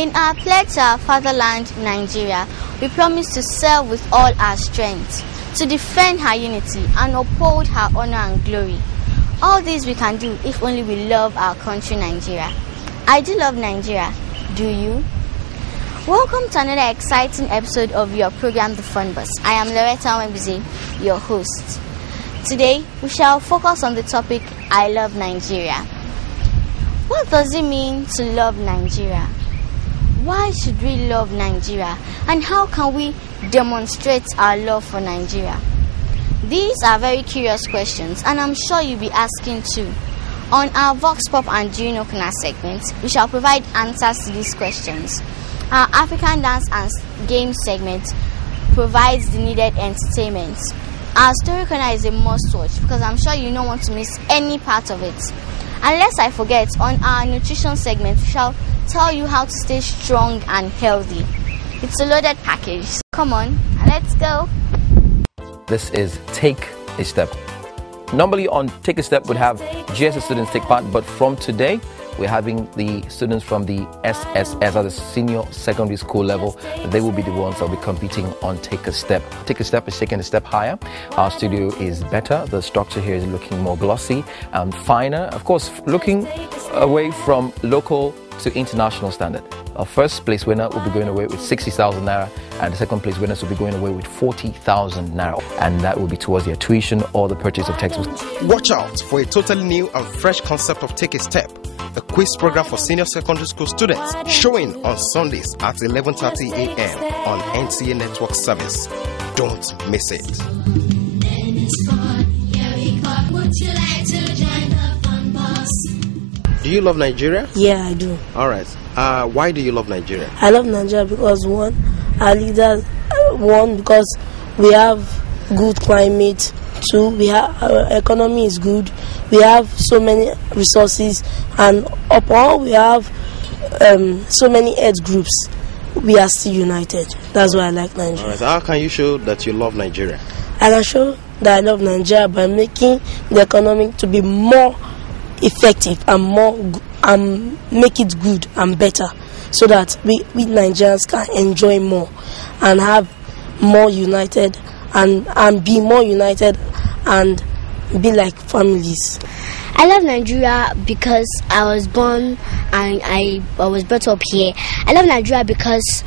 In our pledge to our fatherland, Nigeria, we promise to serve with all our strength, to defend her unity and uphold her honor and glory. All this we can do if only we love our country, Nigeria. I do love Nigeria. Do you? Welcome to another exciting episode of your program, The Fun Bus. I am Loretta Wembize, your host. Today, we shall focus on the topic, I love Nigeria. What does it mean to love Nigeria? Why should we love Nigeria? And how can we demonstrate our love for Nigeria? These are very curious questions, and I'm sure you'll be asking too. On our Vox Pop and Do You Know Kuna segment, we shall provide answers to these questions. Our African Dance and Game segment provides the needed entertainment. Our Story Corner is a must-watch because I'm sure you don't want to miss any part of it. Unless I forget, on our nutrition segment, we shall tell you how to stay strong and healthy. It's a loaded package. So come on, let's go. This is Take a Step. Normally on Take a Step, we'd have GSS students take part, but from today, we're having the students from the SSS, at the senior secondary school level. They will be the ones that will be competing on Take a Step. Take a Step is taking a step higher. Our studio is better. The structure here is looking more glossy and finer. Of course, looking away from local to international standard. Our first place winner will be going away with 60,000 naira, and the second place winners will be going away with 40,000 naira, and that will be towards their tuition or the purchase of textbooks. Watch out for a totally new and fresh concept of Take a Step, a quiz program for senior secondary school students, showing on Sundays at 11:30 a.m. on NTA Network Service. Don't miss it. Do you love Nigeria? Yeah, I do. All right. Why do you love Nigeria? I love Nigeria because our leaders, because we have good climate. Two, our economy is good. We have so many resources, and upon we have so many age groups. We are still united. That's why I like Nigeria. All right. How can you show that you love Nigeria? I can show that I love Nigeria by making the economy to be more effective and make it good and better, so that we Nigerians can enjoy more and have more united and be more united and be like families. I love Nigeria because I was born and I was brought up here. I love Nigeria because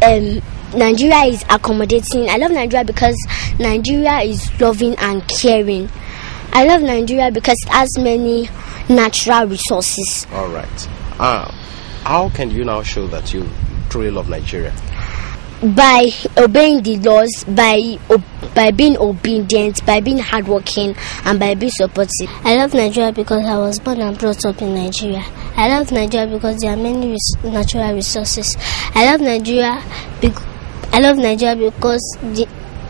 Nigeria is accommodating. I love Nigeria because Nigeria is loving and caring. I love Nigeria because it has many natural resources. All right. How can you now show that you truly love Nigeria? By obeying the laws, by being obedient, by being hardworking, and by being supportive. I love Nigeria because I was born and brought up in Nigeria. I love Nigeria because there are many natural resources. I love Nigeria because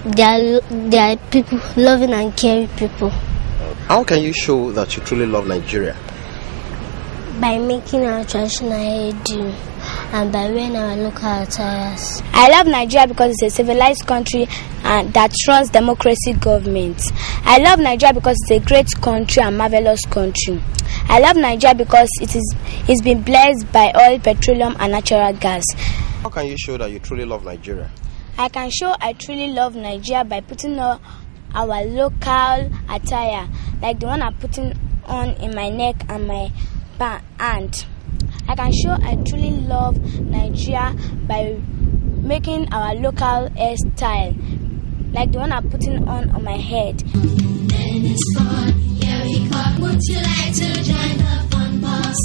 there are people, loving and caring people. How can you show that you truly love Nigeria? By making our traditional hairdo and by wearing our local attires. I love Nigeria because it's a civilized country and that runs democracy government. I love Nigeria because it's a great country and marvelous country. I love Nigeria because it's been blessed by oil, petroleum and natural gas. How can you show that you truly love Nigeria? I can show I truly love Nigeria by putting on our local attire, like the one I'm putting on in my neck and my hand. I can show I truly love Nigeria by making our local hairstyle, like the one I'm putting on my head. Then it's fun, here we come. Would you like to join the fun bus?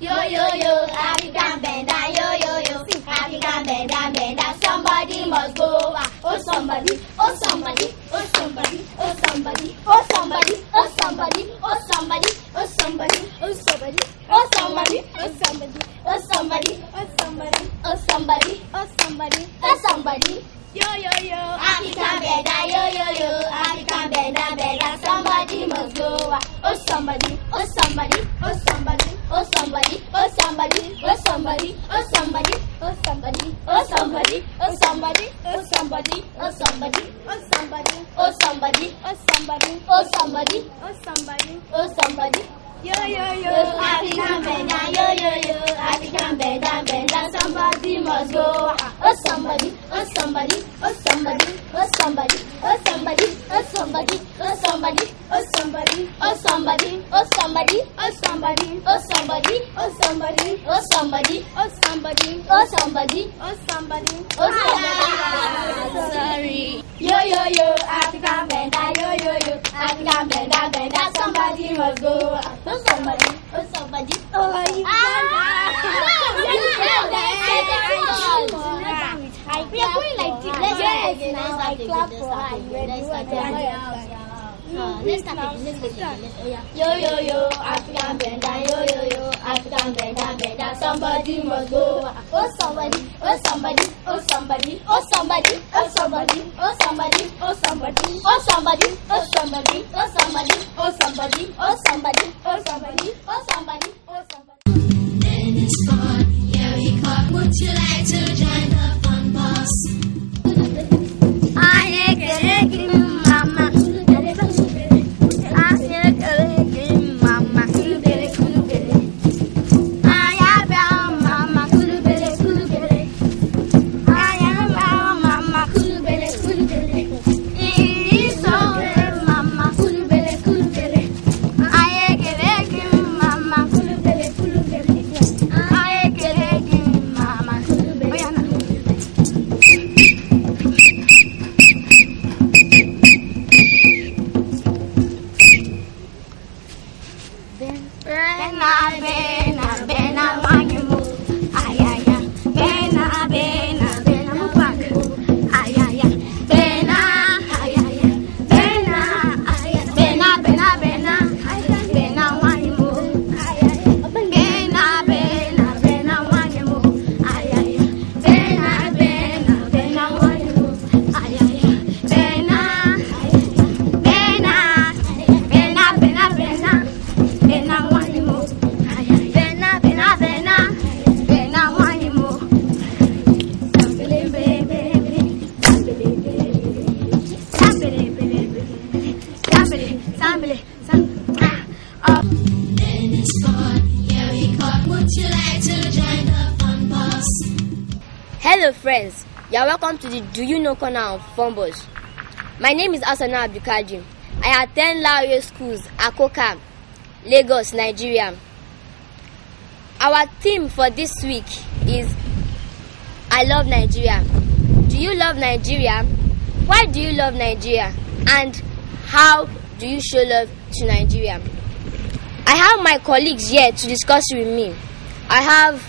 Yo yo yo, African bender, yo yo yo, African bender, bender. Somebody must go. Oh somebody, oh somebody, oh somebody, oh somebody, oh somebody, oh somebody, oh somebody, oh somebody, oh somebody, oh somebody, oh somebody, oh somebody, oh somebody, oh somebody, oh somebody, oh somebody. Yo yo yo, African bender, yo yo yo, African bender, bender. Somebody must go. Oh somebody, oh somebody, oh somebody, oh somebody, oh somebody, oh somebody, oh somebody, oh somebody, oh somebody, oh somebody, oh somebody, oh somebody, oh somebody, oh somebody, oh somebody, oh somebody, oh somebody, oh somebody. Yo yo yo, African benda, yo yo yo, African benda, somebody must go. Oh somebody, oh somebody, oh somebody, oh somebody, oh somebody, oh somebody, oh somebody, oh somebody, oh somebody, oh somebody, oh somebody, oh somebody, oh somebody, oh somebody, oh somebody, oh somebody, oh somebody, oh somebody. Sorry. Yo yo yo, African benda, yo yo yo, African benda, somebody must go. Oh somebody, oh somebody, oh you we are going like this. Let's try again. I clap for her. Let's start again. Yo yo yo, African benda, yo yo yo, African benda, somebody must go. Oh somebody, oh somebody, oh somebody, oh somebody, oh somebody, oh somebody, oh somebody, oh somebody, oh somebody, oh somebody, oh somebody, oh somebody, oh somebody, oh somebody, oh somebody. Then it's fun, yeah we caught. Would you like to join the fun bus? Hello friends, you are welcome to the Do You Know corner of Fumbles. My name is Asana Abdulkadim. I attend Laoye Schools, Akoka, Lagos, Nigeria. Our theme for this week is I love Nigeria. Do you love Nigeria? Why do you love Nigeria? And how do you show love to Nigeria? I have my colleagues here to discuss with me. I have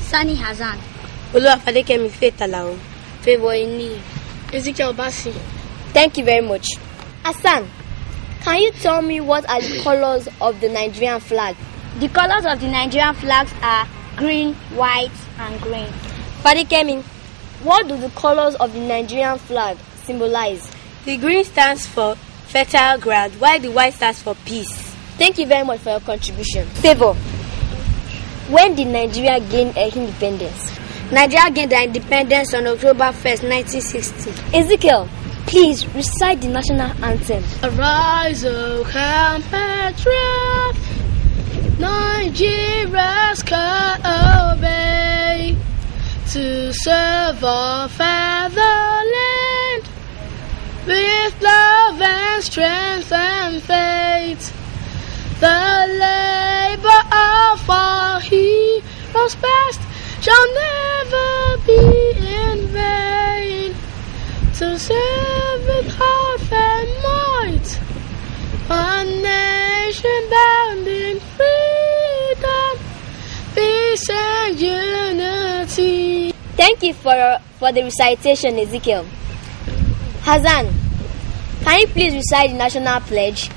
Sani Hazan, Oluwafadekemi Faith Alao, Favor Ini, Ezekiel Bassi. Thank you very much. Hassan, can you tell me what are the colors of the Nigerian flag? The colors of the Nigerian flags are green, white, and green. Fadekemi, what do the colors of the Nigerian flag symbolize? The green stands for fertile ground, while the white stands for peace. Thank you very much for your contribution. Favor, when did Nigeria gain independence? Nigeria gained their independence on October 1st, 1960. Ezekiel, please recite the national anthem. Arise, O compatriot, Nigeria's call obey, to serve our fatherland with love and strength and faith. The labor of our heroes past shall never be in vain, to serve with heart and might a nation bound in freedom, peace and unity. Thank you for the recitation, Ezekiel. Hazan, can you please recite the national pledge?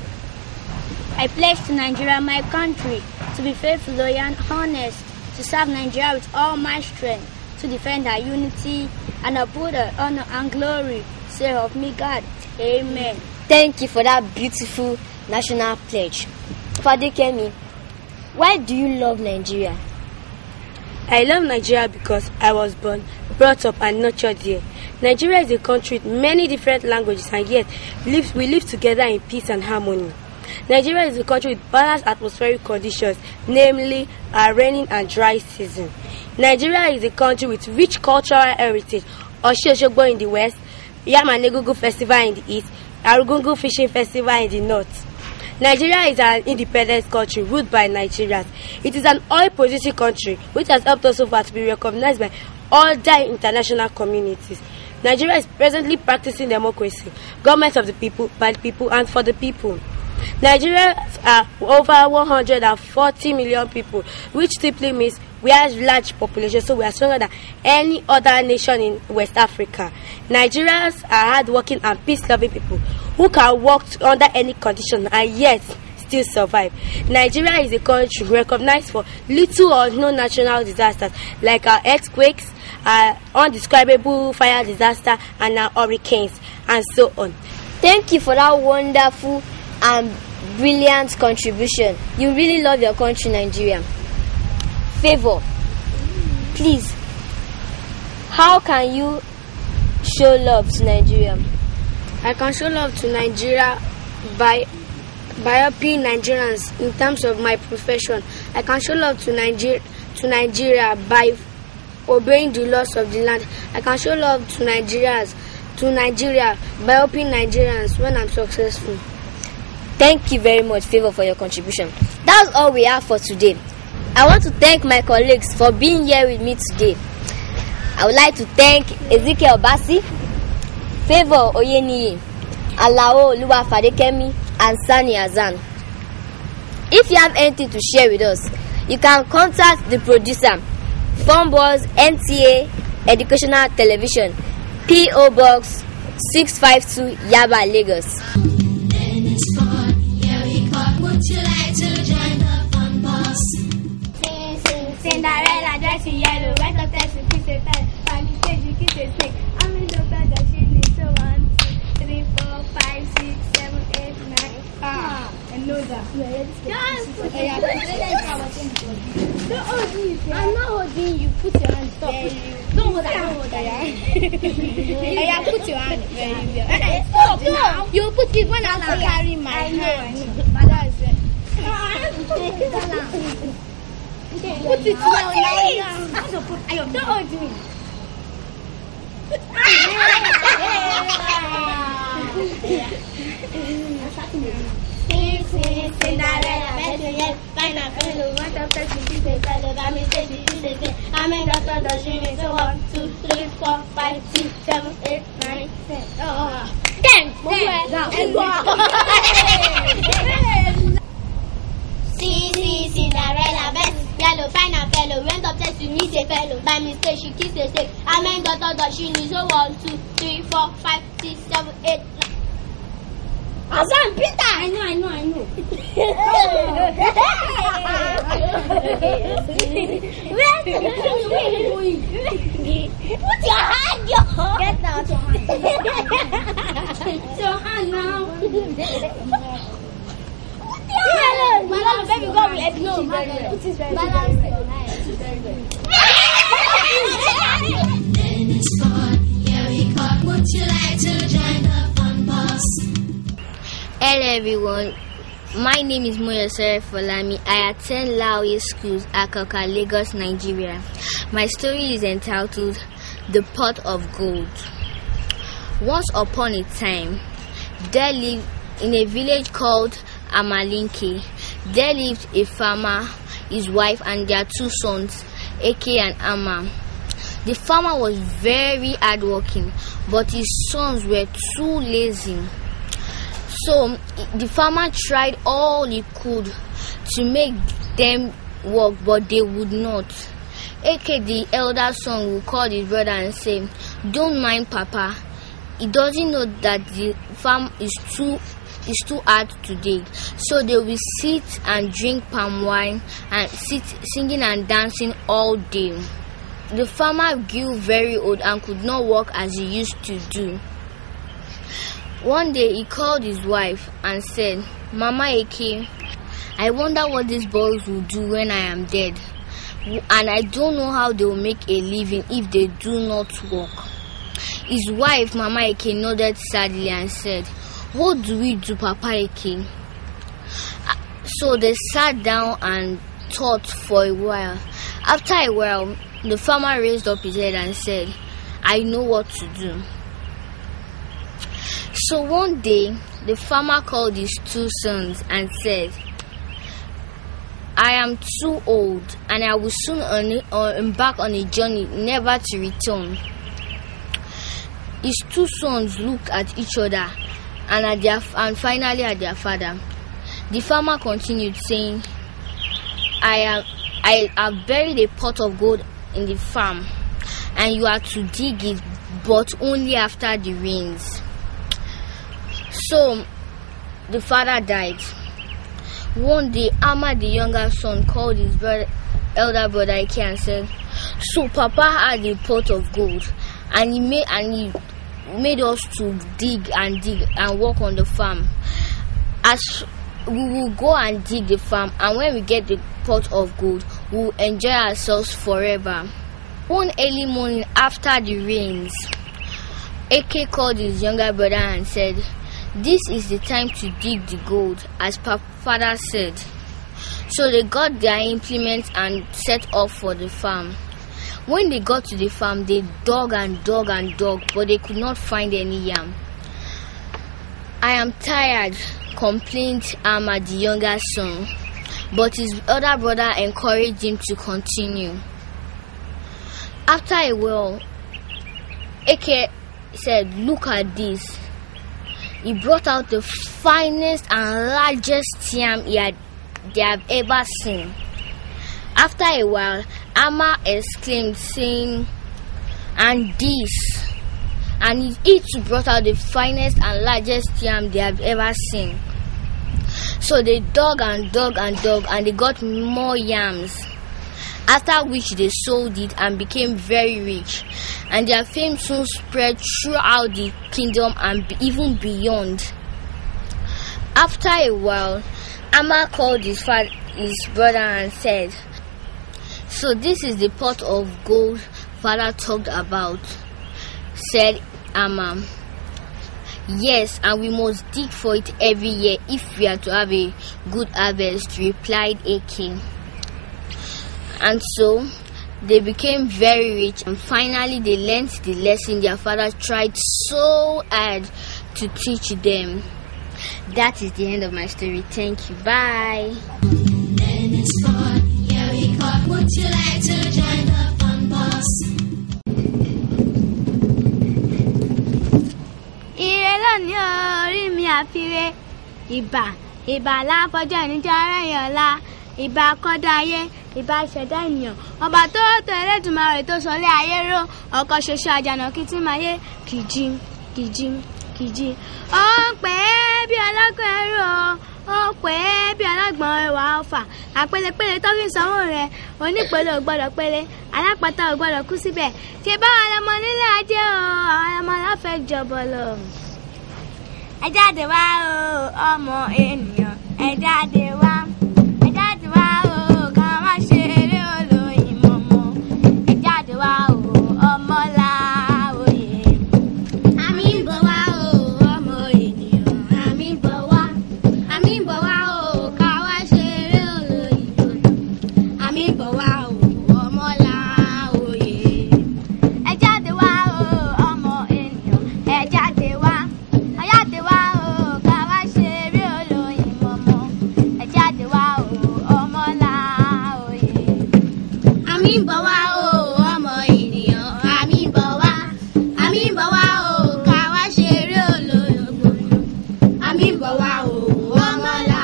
I pledge to Nigeria, my country, to be faithful, loyal, and honest, to serve Nigeria with all my strength, to defend her unity and uphold her honor and glory. Say of me, God. Amen. Thank you for that beautiful national pledge. Fadekemi, why do you love Nigeria? I love Nigeria because I was born, brought up and nurtured here. Nigeria is a country with many different languages and yet we live together in peace and harmony. Nigeria is a country with balanced atmospheric conditions, namely a rainy and dry season. Nigeria is a country with rich cultural heritage, Oshogbo in the west, Yam and Egungun Festival in the east, Arugungu Fishing Festival in the north. Nigeria is an independent country ruled by Nigerians. It is an oil-producing country which has helped us so far to be recognized by other international communities. Nigeria is presently practicing democracy, government of the people, by the people, and for the people. Nigerians are over 140 million people, which simply means we have large population, so we are stronger than any other nation in West Africa. Nigerians are hardworking and peace-loving people who can work under any condition and yet still survive. Nigeria is a country recognized for little or no natural disasters like our earthquakes, undescribable fire disaster, and our hurricanes, and so on. Thank you for that wonderful and brilliant contribution. You really love your country, Nigeria. Favor, please, how can you show love to Nigeria? I can show love to Nigeria by helping Nigerians in terms of my profession. I can show love to Nigeria by obeying the laws of the land. I can show love to Nigeria by helping Nigerians when I'm successful. Thank you very much, Favor, for your contribution. That's all we have for today. I want to thank my colleagues for being here with me today. I would like to thank Ezekiel Basi, Favor Oyeniyi, Alao Oluwafadekemi, and Sani Azan. If you have anything to share with us, you can contact the producer, Funbuzz NTA Educational Television, P.O. Box 652 Yaba, Lagos. Would you like to join the fun bus? Sing, sing, Cinderella dressed in yellow, went up there to kiss a pen, on the stage you kiss a snake. I'm in the bed that she needs, so 1, 2, 3, 4, 5, 6, 7, 8, 9. I know that. I'm not holding you. Put your hand. Stop. Don't hold that. Yeah, put your hand. Very well. Stop now. You put it when I carry my hand. That's it. Put it now. Don't hold me. Cinderella, Betty, pineapple, what a person she says, I mistake, she says, I'm in the front of she needs 1, 2, 3, 4, 5, 6, 7, 8, 9, 10. 10. See, Cinderella, Betty, yellow, pineapple, went up there to meet a fellow. By mistake, she kissed a stick. I'm in the front of she needs 1, 2, 3, 4, 5, 6, 7, 8, 9. Azan, Peter! I know. Where are you going? Put your hand, yo! Get out your hand. Your hand now. My love, baby, go with it. No, it is very good. Then it's fun. Yeah, we caught. Would you like to join the fun bus? Hello everyone, my name is Moyosere Folami. I attend Laoye Schools, Akoka, Lagos, Nigeria. My story is entitled The Pot of Gold. Once upon a time, there lived in a village called Amalinke. There lived a farmer, his wife, and their 2 sons, Eke and Ama. The farmer was very hardworking, but his sons were too lazy. So the farmer tried all he could to make them work, but they would not. Eke, the elder son, will call his brother and say, "Don't mind Papa. He doesn't know that the farm is too hard today." So they will sit and drink palm wine and sit singing and dancing all day. The farmer grew very old and could not work as he used to do. One day he called his wife and said, "Mama Eke, I wonder what these boys will do when I am dead. and I don't know how they will make a living if they do not work. His wife, Mama Eke, nodded sadly and said, "What do we do, Papa Eke?" So they sat down and thought for a while. After a while, the farmer raised up his head and said, "I know what to do." So one day, the farmer called his two sons and said, "I am too old and I will soon embark on a journey never to return." His two sons looked at each other and finally at their father. The farmer continued saying, I have buried a pot of gold in the farm, and you are to dig it, but only after the rains. So the father died. One day, Ahmad, the younger son, called his elder brother Ike and said, "So Papa had a pot of gold, and he made us to dig and work on the farm. As we will go and dig the farm, and when we get the pot of gold, we will enjoy ourselves forever." One early morning after the rains, Eke called his younger brother and said, "This is the time to dig the gold, as father said." So they got their implements and set off for the farm. When they got to the farm, they dug and dug and dug, but they could not find any yam. "I am tired," complained Ahmad, the younger son, but his other brother encouraged him to continue. After a while, Eke said, "Look at this." He brought out the finest and largest yam they have ever seen. After a while, Amma exclaimed, saying, "And this." And he too brought out the finest and largest yam they have ever seen. So they dug and dug and dug, and they got more yams. After which they sold it and became very rich, and their fame soon spread throughout the kingdom and even beyond. After a while, Amma called his brother and said, "So this is the pot of gold father talked about," said Amma. "Yes, and we must dig for it every year if we are to have a good harvest," replied Eke. And so they became very rich, and finally they learned the lesson their father tried so hard to teach them. That is the end of my story. Thank you. Bye. And it's fun. Yeah, we caught. Would you like to join the fun bus? Ìrẹ̀lọ́ni orí mi àfiré, ìbà láfọjọ́ ìníjọ́ Arẹ́yànlá, ìbà kọ́dá ayé, ìbà ṣẹ̀dá ènìyàn, ọba tó tẹ̀lé Èdùmàrè tó sọlé ayé ró, ọ̀kan ṣoṣo àjànàkí tí máa yé kìjì. Ó ń pè é bí ọlọ́gbọ̀n ẹrú o, ó ń pè é bí ọlọ́gbọ̀n ẹwà ọfà, àpẹlẹpẹlẹ tó fi sanwó rẹ̀, onípele ò gbọ́dọ̀ pele, alápàtà ò gbọ́dọ̀ kú síbẹ̀, ṣe báwọn ọmọ nílé ajé o, àwọn ọmọ láfẹ̀ẹ́ jọ̀bọ̀ lọ. Ẹ jáde wá o, ọmọ ènìyàn, ẹ jáde wá o, ká má ṣe eré olóyin mọ́mọ́, ẹ jáde wá o, ọmọlá òye. Àmì ń bọ̀ wá o, ọmọ ènìyàn, àmì ń bọ̀ wá o, ká wá ṣe eré olóyin mọ́mọ́, àmì ń bọ̀ wá o, ọmọlá òye. Ẹ jáde wá o, ọmọ ènìyàn, ẹ jáde wá o, ká wá ṣe eré olóyin mọ́mọ́, ẹ jáde wá o, ọmọlá òye. Àmì ń bọ̀ wá o, ọmọ ènìyàn, àmì ń bọ̀ wá o, ká wá ṣe eré olóyin mọ́mọ́, àmì ń bọ̀ wá o, ọmọlá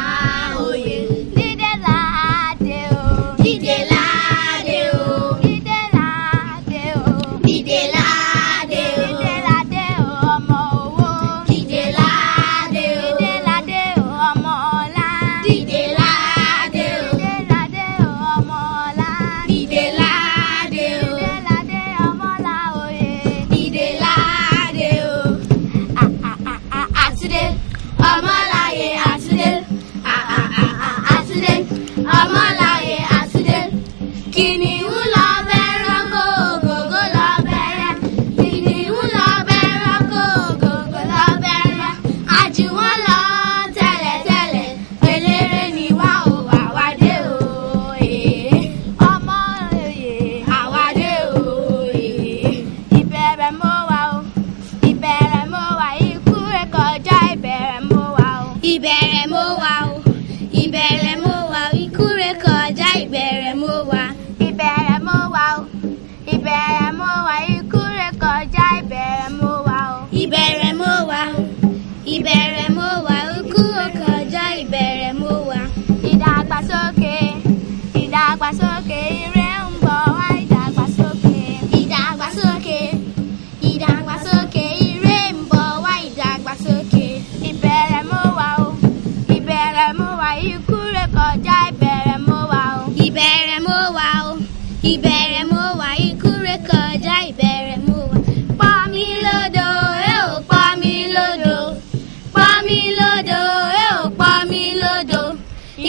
òye. Dídé láàdé o, dídé láàdé o, dídé láàdé o, dídé láàdé o, dídé láàdé o, ọmọ owó, dídé láàdé o, dídé láàdé o, ọmọ ọlá, dídé láàdé o, dídé láàdé o, ọmọ ọlá, dídé láàdé o, dídé láàdé ọmọlá òye, dídé láàdé o. Àtúndé ọmọláyé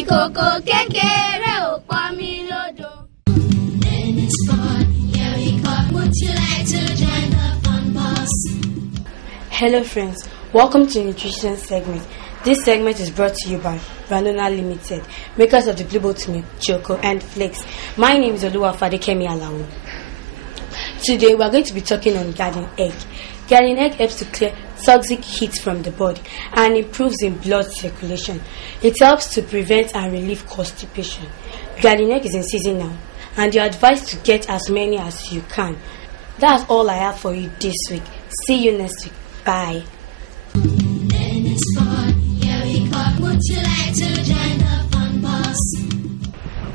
ìkòkò kékeré ò pọn mi lódò. Then it's fun, here we come. Would you like to join the fun bus? Hello friends, welcome to the nutrition segment. This segment is brought to you by Ranona Limited, makers of the Blue Boat Milk, Choco and Flakes. My name is Oluwa Fadekemi Alawo. Today we are going to be talking on garden egg. Garden egg helps to clear toxic heat from the body and improves in blood circulation. It helps to prevent and relieve constipation. Garden egg is in season now, and you're advised to get as many as you can. That's all I have for you this week. See you next week. Bye. Then it's fun, here we come. Would you like to join the fun bus?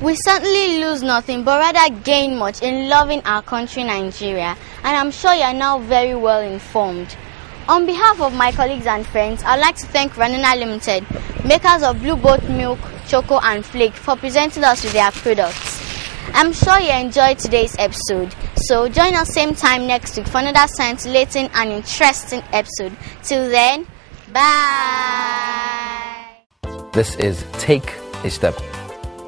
We certainly lose nothing but rather gain much in loving our country Nigeria, and I'm sure you are now very well informed. On behalf of my colleagues and friends, I'd like to thank Ranona Limited, makers of Blue Boat Milk, Choco and Flake, for presenting us with their products. I'm sure you enjoyed today's episode, so join us same time next week for another scintillating and interesting episode. Till then, bye! This is Take a Step.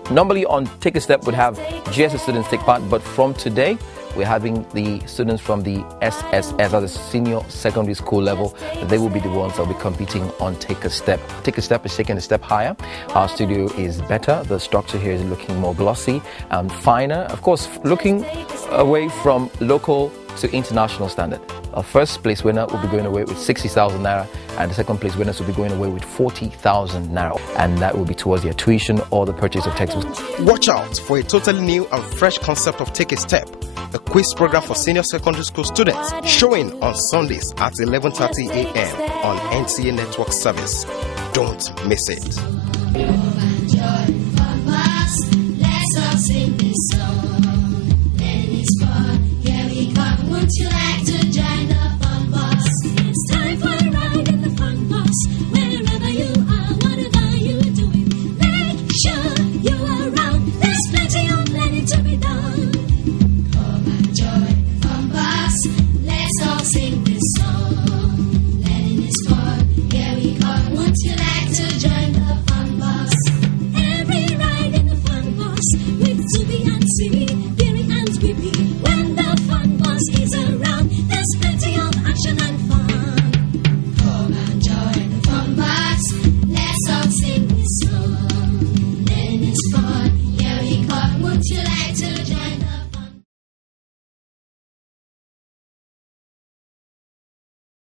Normally on Take a Step would have GSS students take part, but from today we're having the students from the SSS, at the senior secondary school level. They will be the ones that will be competing on Take a Step. Take a Step is taking a step higher. Our studio is better. The structure here is looking more glossy and finer. Of course, looking away from local to international standard. Our first place winner will be going away with 60,000 naira, and the second place winners will be going away with 40,000 naira, and that will be towards their tuition or the purchase of textbooks. Watch out for a totally new and fresh concept of Take a Step, a quiz program for senior secondary school students, showing on Sundays at 11:30 a.m. on NCA Network Service. Don't miss it. Let's all sing this song. Then it's fun, here we come. Would you like to join the fun bus? It's time for a ride in the fun bus. Wherever you are, whatever you're doing, make sure you're around. There's plenty of learning to be done. Come and join the fun bus. Let's all sing this song. Learning is fun, here we come. Would you like to join?